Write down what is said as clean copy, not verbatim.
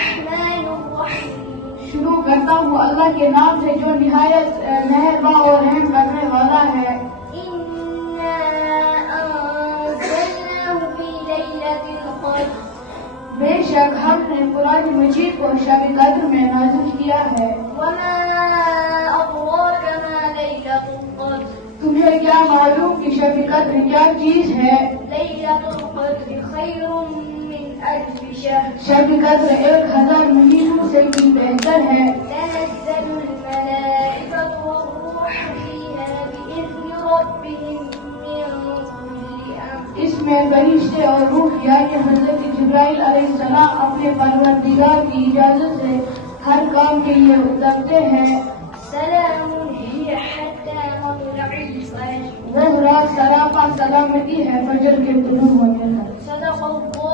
الرحمن الرحيم. شروع کرتا ہوں اللہ کے نام سے جو نہایت مہربان اور رحم کرنے والا ہے. إنا أنزلناه في ليلة القدر. بے شک ہم نے قرآن مجید کو شب قدر میں نازل کیا ہے. وما أدراك ما ليلة القدر. تمہیں کیا معلوم کہ شب قدر کیا چیز ہے؟ ليلة القدر خير من ألف شهر. شب قدر 1000 مہینوں سے بھی بہتر ہے. تنزل الملائكة والروح فيها بإذن ربهم من كل أمر. اس میں فرشتے اور روح یعنی حضرت جبرائیل علیہ السلام اپنے پروردگار کی اجازت سے ہر کام کے لیے اترتے ہیں. سلام هي حتى مطلع الفجر. وہ رات سراپا سلامتی ہے فجر کے طلوع ہونے تک. صدق الله